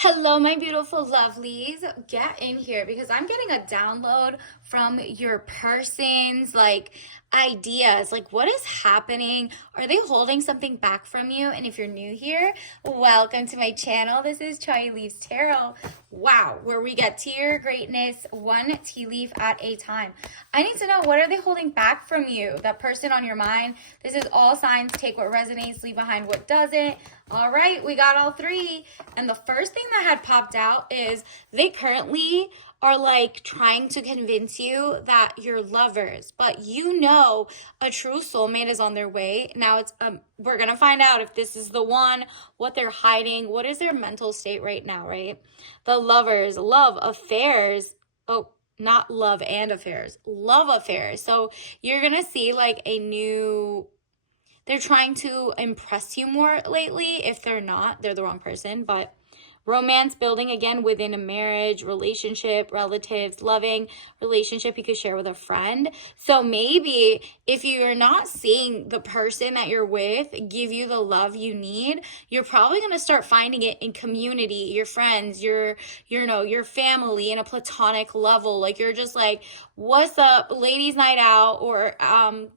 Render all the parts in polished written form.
Hello, my beautiful lovelies. Get in here because I'm getting a download from your person's ideas. Like, what is happening? Are they holding something back from you? And if you're new here, welcome to my channel. This is Chai Leaves Tarot. Wow, where we get to your greatness one tea leaf at a time. I need to know, what are they holding back from you? That person on your mind. This is all signs. Take what resonates, leave behind what doesn't. All right, we got all three. And the first thing that had popped out is they currently are trying to convince you that you're lovers, but you know a true soulmate is on their way. Now it's we're going to find out if this is the one, what they're hiding, what is their mental state right now, right? The lovers, love affairs. Oh, not love and affairs, love affairs. So you're going to see they're trying to impress you more lately. If they're not, they're the wrong person. But romance building again within a marriage, relationship, relatives, loving relationship you could share with a friend. So maybe if you're not seeing the person that you're with give you the love you need, you're probably going to start finding it in community, your friends, your family, in a platonic level. Like, you're just like, what's up, ladies night out, or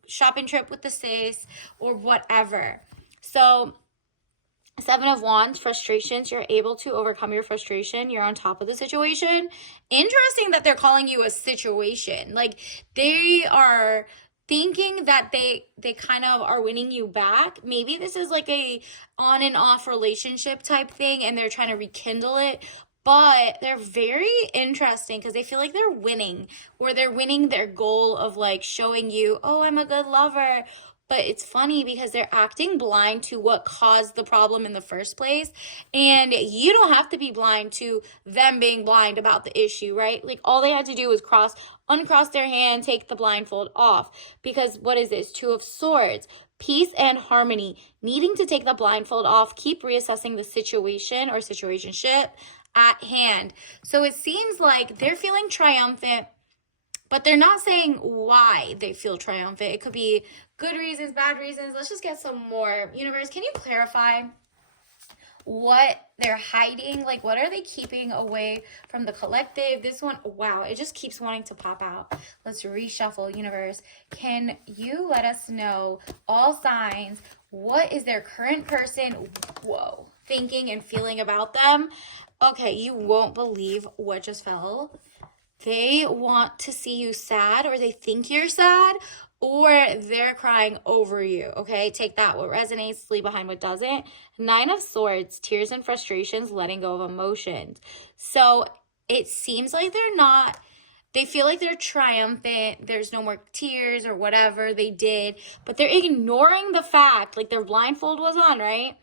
shopping trip with the sis, or whatever. So Seven of Wands, frustrations. You're able to overcome your frustration. You're on top of the situation. Interesting that they're calling you a situation. Like, they are thinking that they kind of are winning you back. Maybe this is like a on and off relationship type thing and they're trying to rekindle it. But they're very interesting because they feel like they're winning, or they're winning their goal of showing you, oh, I'm a good lover. But it's funny because they're acting blind to what caused the problem in the first place. And you don't have to be blind to them being blind about the issue, right? Like, all they had to do was uncross their hand, take the blindfold off. Because what is this? Two of Swords. Peace and harmony. Needing to take the blindfold off, keep reassessing the situation or situationship at hand. So it seems like they're feeling triumphant, but they're not saying why they feel triumphant. It could be good reasons, bad reasons. Let's just get some more. Universe, can you clarify what they're hiding? Like, what are they keeping away from the collective? This one, wow, it just keeps wanting to pop out. Let's reshuffle. Universe, can you let us know, all signs, what is their current person, thinking and feeling about them? Okay, you won't believe what just fell. They want to see you sad, or they think you're sad, or they're crying over you, okay? Take that. What resonates, leave behind what doesn't. Nine of Swords, tears and frustrations, letting go of emotions. So it seems like they feel like they're triumphant. There's no more tears or whatever they did, but they're ignoring the fact, like their blindfold was on, right?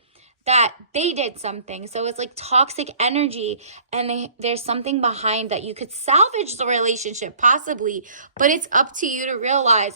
That they did something. So it's like toxic energy, and there's something behind that. You could salvage the relationship possibly, but it's up to you to realize,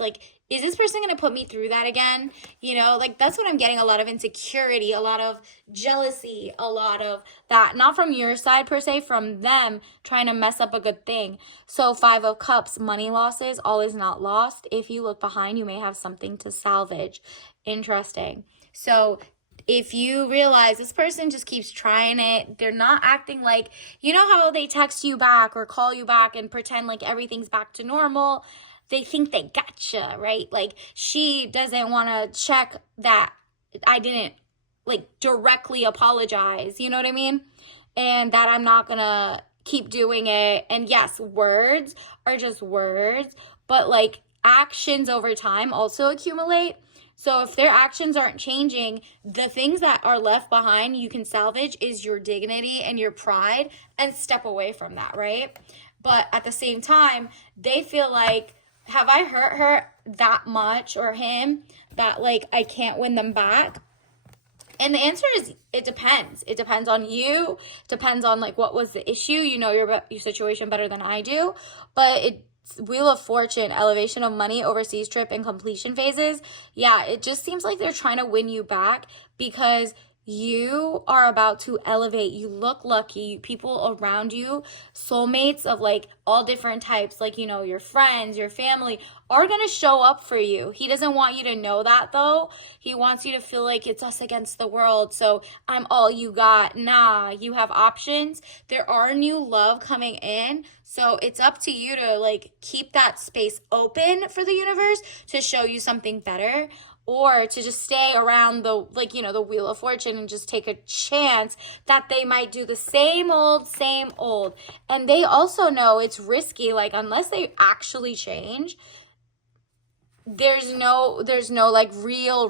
is this person going to put me through that again? That's what I'm getting. A lot of insecurity, a lot of jealousy, a lot of that, not from your side per se, from them trying to mess up a good thing. So Five of Cups, money losses, all is not lost. If you look behind, you may have something to salvage. Interesting. So if you realize this person just keeps trying it, they're not acting like, how they text you back or call you back and pretend like everything's back to normal. They think they gotcha, right? Like, she doesn't want to check that I didn't directly apologize, you know what I mean? And that I'm not gonna keep doing it. And yes, words are just words, but actions over time also accumulate. So if their actions aren't changing, the things that are left behind you can salvage is your dignity and your pride, and step away from that, right? But at the same time, they feel like, have I hurt her that much, or him, that I can't win them back? And the answer is, it depends. It depends on you. It depends on what was the issue. You know your situation better than I do. But Wheel of Fortune, elevation of money, overseas trip, and completion phases. Yeah, it just seems like they're trying to win you back because you are about to elevate. You look lucky. People around you, soulmates of like all different types, like, you know, your friends, your family, are going to show up for you. He doesn't want you to know that though. He wants you to feel like it's us against the world. So I'm all you got. Nah, you have options. There are new love coming in. So it's up to you to like keep that space open for the universe to show you something better, or to just stay around the, like, you know, the wheel of fortune and just take a chance that they might do the same old, same old. And they also know it's risky. Like, unless they actually change, there's no like real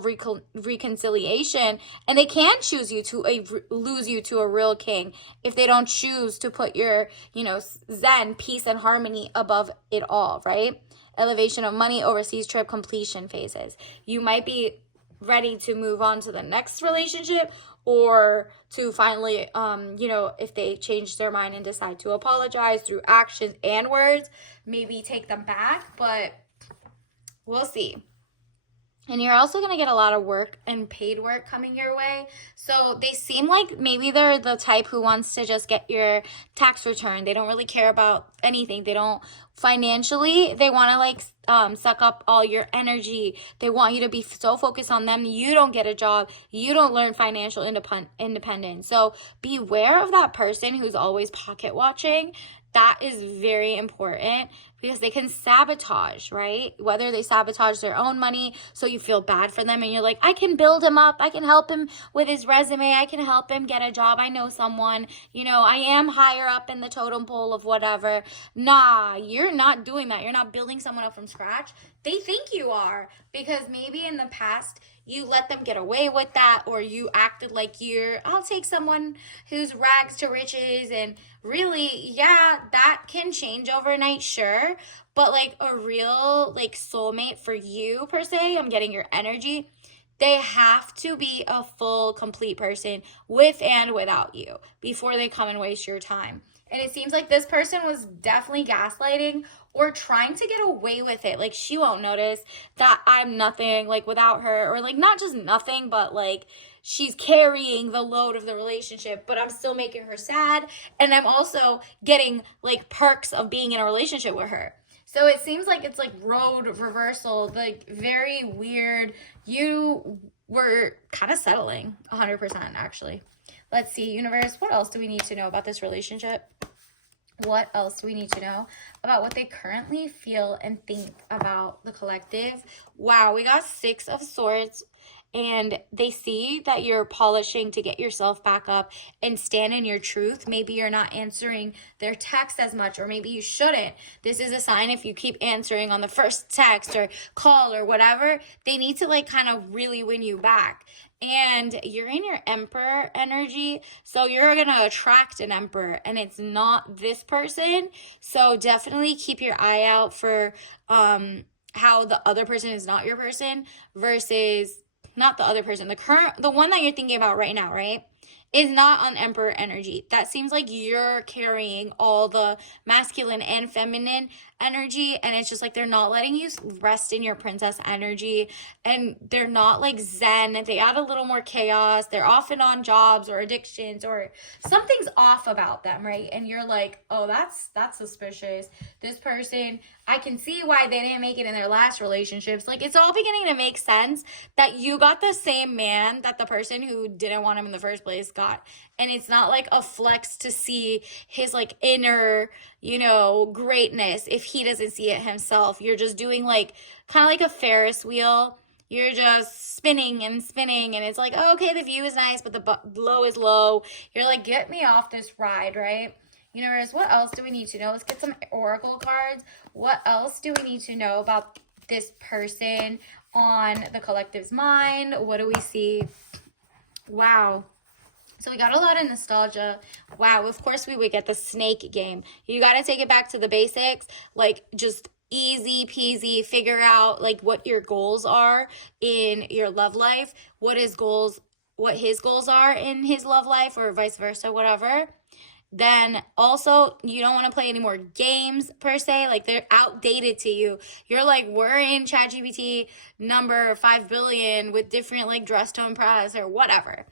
reconciliation, and they can choose you to lose you to a real king if they don't choose to put your, you know, zen, peace, and harmony above it all, right? Elevation of money, overseas trip, completion phases. You might be ready to move on to the next relationship, or to finally, you know, if they change their mind and decide to apologize through actions and words, maybe take them back, but we'll see. And you're also going to get a lot of work and paid work coming your way. So they seem like maybe they're the type who wants to just get your tax return. They don't really care about anything. They don't financially. They want to like suck up all your energy. They want you to be so focused on them. You don't get a job. You don't learn financial independence. So beware of that person who's always pocket watching. That is very important, because they can sabotage, right? Whether they sabotage their own money so you feel bad for them and you're like, I can build him up. I can help him with his resume. I can help him get a job. I know someone, you know, I am higher up in the totem pole of whatever. Nah, you're not doing that. You're not building someone up from scratch. They think you are, because maybe in the past you let them get away with that, or you acted like I'll take someone who's rags to riches. And really, yeah, that can change overnight, sure. But like a real like soulmate for you per se, I'm getting your energy. They have to be a full, complete person with and without you before they come and waste your time. And it seems like this person was definitely gaslighting or trying to get away with it. Like, she won't notice that I'm nothing, like, without her. Or, like, not just nothing, but, like, she's carrying the load of the relationship, but I'm still making her sad. And I'm also getting, like, perks of being in a relationship with her. So it seems like it's, like, road reversal, like, very weird. You were kind of settling, 100%, actually. Let's see, universe, what else do we need to know about this relationship? What else do we need to know about what they currently feel and think about the collective? Wow, we got 6 of Swords, and they see that you're polishing to get yourself back up and stand in your truth. Maybe you're not answering their text as much, or maybe you shouldn't. This is a sign if you keep answering on the first text or call or whatever, they need to like kind of really win you back. And you're in your Emperor energy, so you're going to attract an Emperor, and it's not this person. So definitely keep your eye out for how the other person is not your person versus not the other person. The one that you're thinking about right now, right, is not on Emperor energy. That seems like you're carrying all the masculine and feminine energy, and it's just like they're not letting you rest in your princess energy, and they're not like zen. They add a little more chaos. They're often on jobs or addictions, or something's off about them, right? And you're like, oh, that's suspicious. This person, I can see why they didn't make it in their last relationships. Like, it's all beginning to make sense that you got the same man that the person who didn't want him in the first place got. And it's not like a flex to see his like inner, you know, greatness if he doesn't see it himself. You're just doing like kind of like a Ferris wheel. You're just spinning and spinning, and it's like, oh, okay, the view is nice, but the low is low. You're like, get me off this ride, right? Universe, what else do we need to know? Let's get some oracle cards. What else do we need to know about this person on the collective's mind? What do we see? Wow. So we got a lot of nostalgia. Wow, of course we would get the snake game. You got to take it back to the basics. Like, just easy peasy, figure out like what your goals are in your love life, what his goals are in his love life, or vice versa, whatever. Then also, you don't want to play any more games per se. Like, they're outdated to you. You're like, we're in ChatGPT number 5 billion with different like dress to impress or whatever.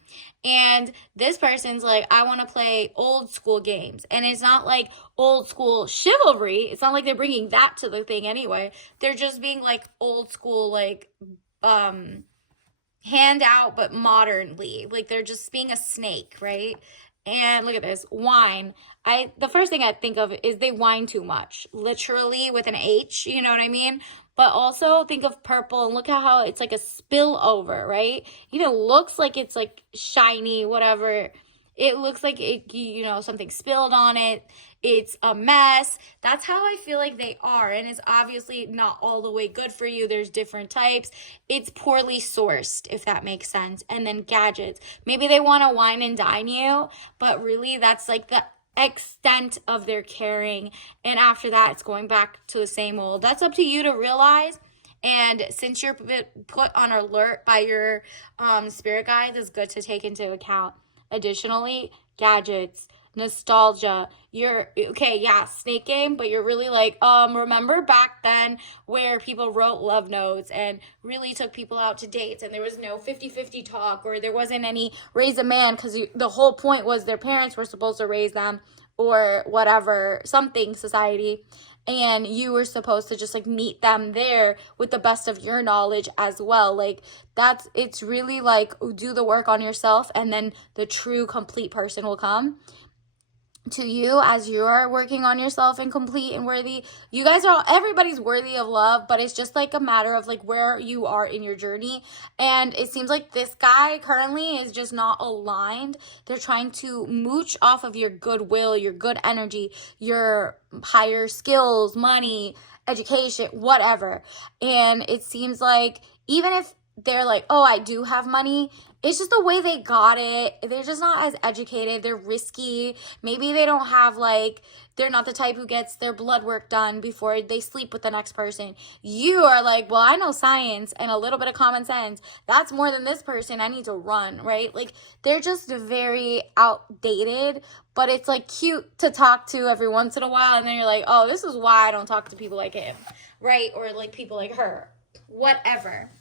And this person's like, I want to play old school games. And it's not like old school chivalry. It's not like they're bringing that to the thing anyway. They're just being like old school, like, hand out, but modernly. Like, they're just being a snake, right? And look at this, wine. The first thing I think of is they whine too much, literally with an H, you know what I mean? But also think of purple and look at how it's like a spillover, right? Even looks like it's like shiny, whatever. It looks like it, something spilled on it. It's a mess. That's how I feel like they are. And it's obviously not all the way good for you. There's different types. It's poorly sourced, if that makes sense. And then gadgets. Maybe they want to wine and dine you, but really that's like the extent of their caring. And after that, it's going back to the same old. That's up to you to realize. And since you're put on alert by your spirit guides, it's good to take into account. Additionally, gadgets, nostalgia. You're okay, yeah, snake game, but you're really like, remember back then where people wrote love notes and really took people out to dates and there was no 50-50 talk, or there wasn't any raise a man because the whole point was their parents were supposed to raise them, or whatever, something society, and you were supposed to just like meet them there with the best of your knowledge as well. Like, it's really like, do the work on yourself and then the true complete person will come to you as you are working on yourself and complete and worthy. You guys everybody's worthy of love, but it's just like a matter of like where you are in your journey. And it seems like this guy currently is just not aligned. They're trying to mooch off of your goodwill, your good energy, your higher skills, money, education, whatever. And it seems like even if they're like, oh, I do have money, it's just the way they got it. They're just not as educated. They're risky. Maybe they don't have they're not the type who gets their blood work done before they sleep with the next person. You are like, well, I know science and a little bit of common sense. That's more than this person. I need to run, right? Like, they're just very outdated, but it's like cute to talk to every once in a while. And then you're like, oh, this is why I don't talk to people like him, right? Or like people like her, whatever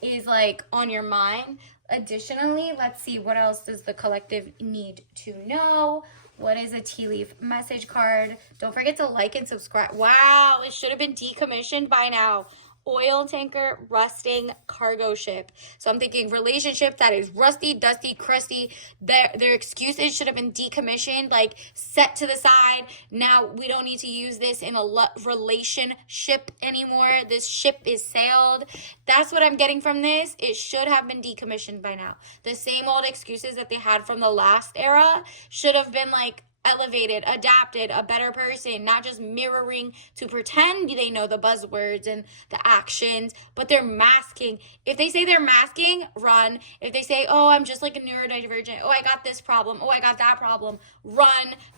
is like on your mind. Additionally, let's see, what else does the collective need to know? What is a tea leaf message card? Don't forget to like and subscribe. Wow, it should have been decommissioned by now. Oil tanker, rusting, cargo ship. So I'm thinking relationship that is rusty, dusty, crusty. Their excuses should have been decommissioned, like set to the side. Now we don't need to use this in a relationship anymore. This ship is sailed. That's what I'm getting from this. It should have been decommissioned by now. The same old excuses that they had from the last era should have been like elevated, adapted, a better person, not just mirroring to pretend they know the buzzwords and the actions, but they're masking. If they say they're masking, run. If they say, oh, I'm just like a neurodivergent, oh, I got this problem, oh, I got that problem, run,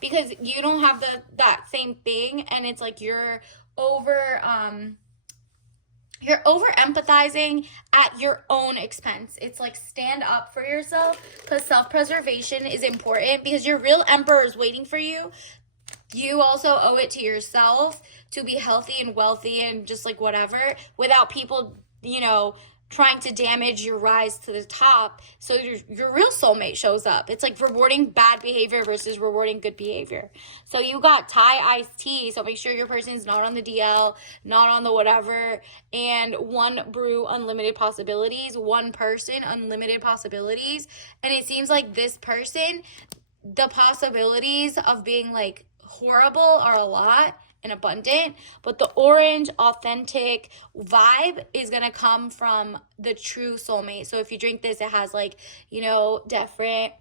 because you don't have that same thing, and it's like you're over empathizing at your own expense. It's like, stand up for yourself, because self-preservation is important, because your real emperor is waiting for you. You also owe it to yourself to be healthy and wealthy and just like whatever, without people, trying to damage your rise to the top, so your real soulmate shows up. It's like rewarding bad behavior versus rewarding good behavior. So you got Thai iced tea, so make sure your person's not on the DL, not on the whatever, and one brew, unlimited possibilities, one person, unlimited possibilities. And it seems like this person, the possibilities of being like horrible are a lot and abundant, but the orange authentic vibe is gonna come from the true soulmate. So if you drink this, it has different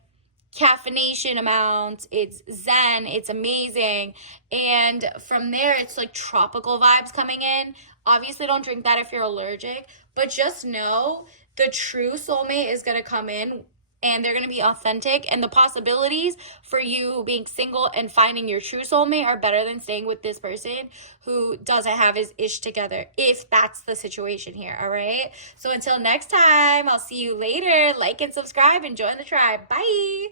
caffeination amounts, it's zen, it's amazing, and from there it's like tropical vibes coming in. Obviously don't drink that if you're allergic, but just know the true soulmate is gonna come in, and they're going to be authentic, and the possibilities for you being single and finding your true soulmate are better than staying with this person who doesn't have his ish together, if that's the situation here, all right? So until next time, I'll see you later. Like and subscribe and join the tribe. Bye.